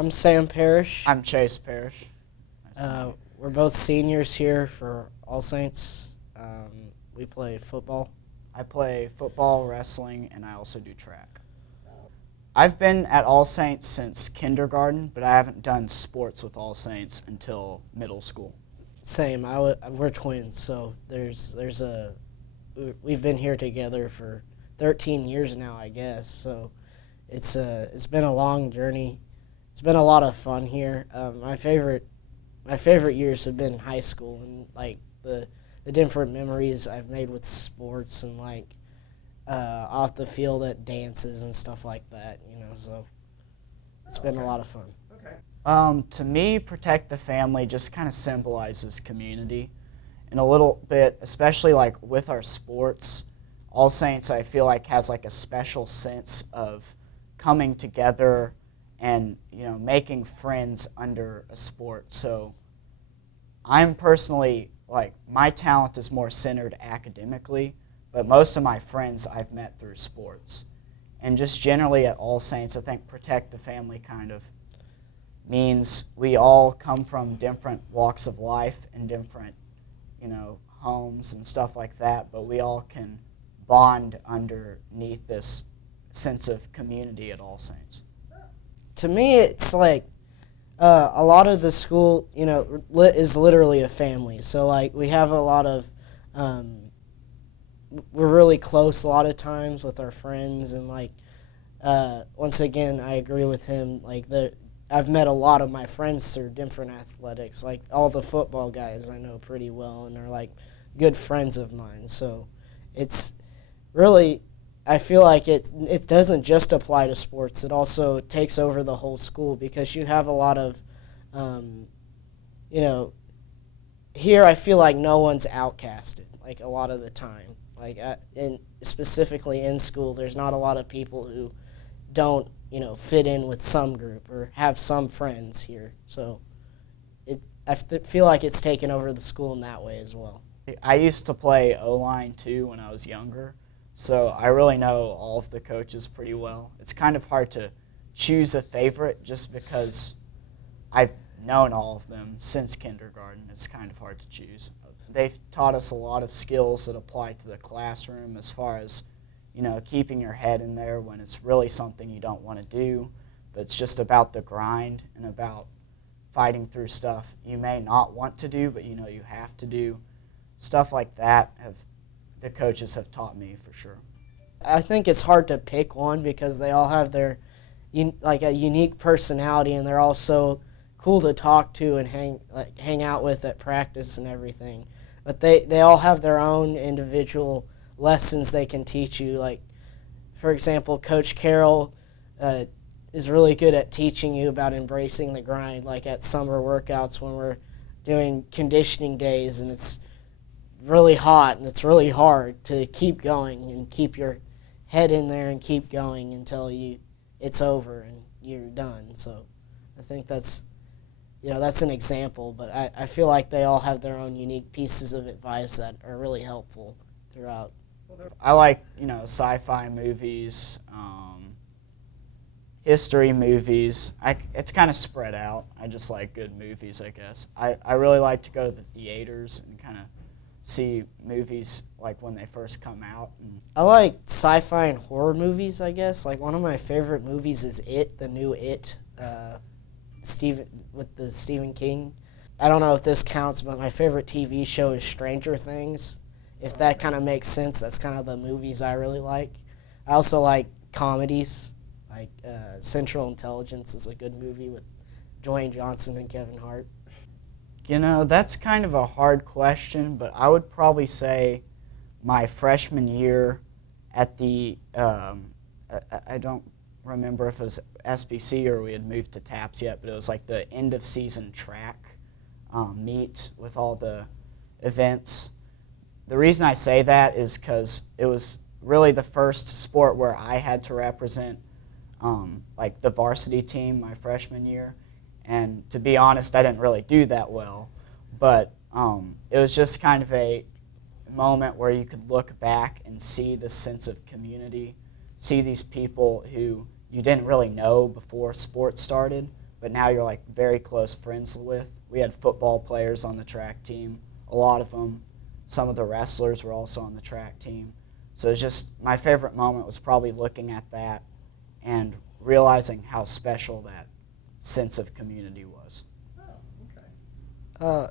I'm Sam Parish. I'm Chase Parish. We're both seniors here for All Saints. We play football. I play football, wrestling, and I also do track. I've been at All Saints since kindergarten, but I haven't done sports with All Saints until middle school. Same. We're twins, so we've been here together for 13 years now, I guess. So it's been a long journey. It's been a lot of fun here. My favorite years have been high school, and like the different memories I've made with sports and like off the field at dances and stuff like that. So it's been a lot of fun. Okay. To me, protect the family just kind of symbolizes community, and a little bit, especially like with our sports. All Saints, I feel like, has like a special sense of coming together and making friends under a sport. So I'm personally, like, my talent is more centered academically, but most of my friends I've met through sports. And just generally at All Saints, I think protect the family kind of means we all come from different walks of life and different, homes and stuff like that, but we all can bond underneath this sense of community at All Saints. To me, it's like a lot of the school, is literally a family. So, like, we have a lot of, we're really close a lot of times with our friends. And, like, once again, I agree with him. Like, I've met a lot of my friends through different athletics. Like, all the football guys I know pretty well and are, like, good friends of mine. So, it's really, I feel like it doesn't just apply to sports. It also takes over the whole school because you have a lot of, here I feel like no one's outcasted, like a lot of the time. Like, specifically in school, there's not a lot of people who don't, fit in with some group or have some friends here. So I feel like it's taken over the school in that way as well. I used to play O-line too when I was younger. So I really know all of the coaches pretty well. It's kind of hard to choose a favorite just because I've known all of them since kindergarten. It's kind of hard to choose. They've taught us a lot of skills that apply to the classroom as far as, keeping your head in there when it's really something you don't want to do, but it's just about the grind and about fighting through stuff you may not want to do, but you have to do. Stuff like that the coaches have taught me for sure. I think it's hard to pick one because they all have their a unique personality, and they're all so cool to talk to and hang out with at practice and everything. But they all have their own individual lessons they can teach you. Like, for example, Coach Carroll is really good at teaching you about embracing the grind, like at summer workouts when we're doing conditioning days and it's really hot and it's really hard to keep going and keep your head in there and keep going until it's over and you're done. So I think that's an example, but I feel like they all have their own unique pieces of advice that are really helpful throughout. I like, sci-fi movies, history movies. It's kind of spread out. I just like good movies, I guess. I really like to go to the theaters and kind of see movies like when they first come out. I like sci-fi and horror movies, I guess. Like, one of my favorite movies is It, the new It, with the Stephen King. I don't know if this counts, but my favorite TV show is Stranger Things. If that kind of makes sense, that's kind of the movies I really like. I also like comedies, like Central Intelligence is a good movie with Dwayne Johnson and Kevin Hart. That's kind of a hard question, but I would probably say my freshman year at the, I don't remember if it was SBC or we had moved to TAPS yet, but it was like the end of season track meet with all the events. The reason I say that is because it was really the first sport where I had to represent like the varsity team my freshman year. And to be honest, I didn't really do that well. But it was just kind of a moment where you could look back and see the sense of community, see these people who you didn't really know before sports started, but now you're like very close friends with. We had football players on the track team, a lot of them. Some of the wrestlers were also on the track team. So it's just, my favorite moment was probably looking at that and realizing how special that sense of community was.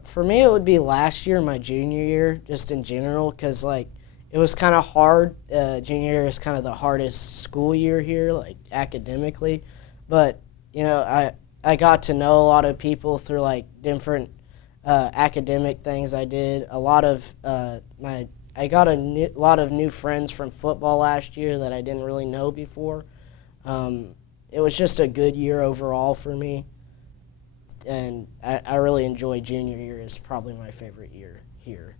For me, it would be last year, my junior year, just in general, because like it was kind of hard. Junior year is kind of the hardest school year here, like academically. But you know, I got to know a lot of people through like different academic things I did. A lot of I got a lot of new friends from football last year that I didn't really know before. It was just a good year overall for me. And I really enjoyed junior year. It's probably my favorite year here.